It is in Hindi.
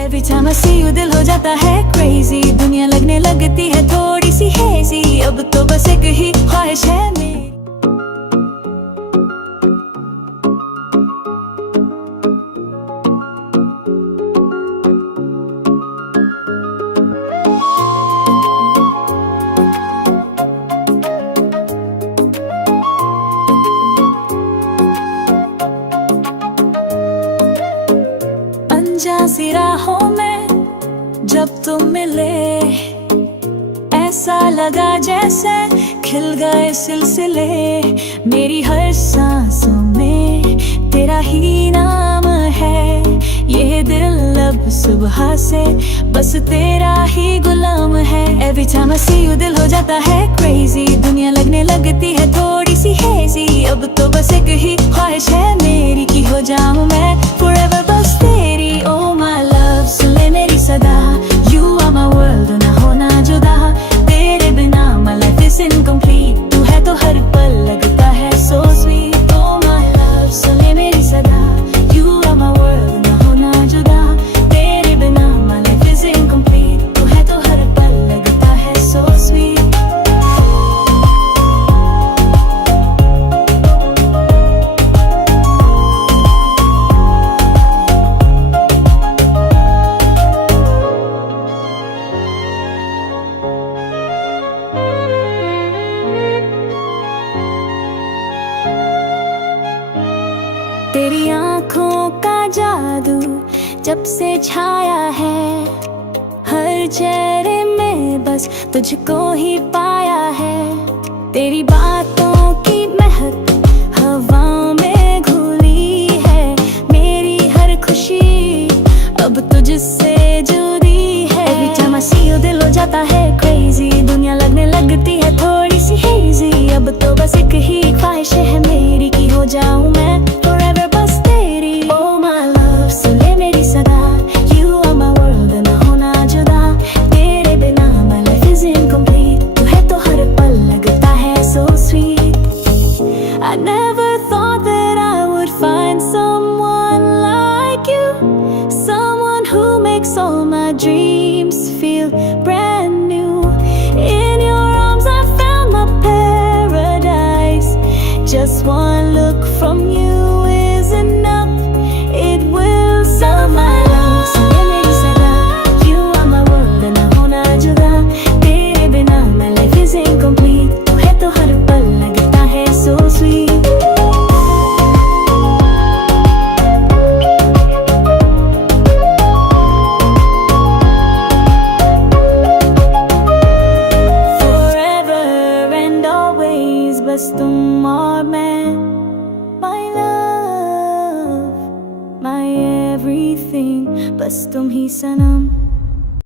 Every time I see you दिल हो जाता है crazy, दुनिया लगने लगती है थोड़ी सी hazy, अब तो बस एक ही ख्वाहिश है मेरी। अनजान सी राहों में जब तुम मिले, ऐसा लगा जैसे खिल गए सिलसिले, मेरी हर सांसों में तेरा ही नाम है, ये दिल अब सुबह से बस तेरा ही गुलाम है। Every time I see you दिल हो जाता है crazy, दुनिया लगने लगती है थोड़ी सी hazy, अब तो बस एक ही ख्वाहिश है मेरी कि हो जाऊं मैं forever बस तेरी। Oh my love सुन ले मेरी सदा, you are my world ना होना जुदा, तेरे बिना my life is incomplete, तू है तो हर पल लगता है so sweet। Oh my love सुन ले मेरी सदा, you are my world ना होना जुदा, तेरे बिना my life is incomplete, तू है तो हर पल लगता है so sweet। तेरी आँखों का जादू जब से छाया है, हर चेहरे में बस तुझको ही पाया है, तेरी बातों की महक हवाओं में घुली है, मेरी हर खुशी अब तुझसे जुड़ी है। Every time I see you दिल हो जाता है crazy, दुनिया लगने लगती है थोड़ी सी hazy, अब तो बस एक ही ख्वाहिश है मेरी कि हो जाऊं मैं forever बस तेरी। Oh my love सुन ले मेरी सदा, you are my world ना होना जुदा, तेरे बिना my life is incomplete, तू है तो हर पल लगता है so sweet। I never thought that I would find someone like you, someone who makes all my dreams feel brand new, in your arms I found my paradise, just one look from you is enough, it will solve my love सुन ले मेरी सदा, you are my world ना होना जुदा, तेरे बिना my life is incomplete, तू है तो हर पल लगता है so sweet। Forever and always बस तुम और मैं, my love, my everything, बस तुम ही सनम।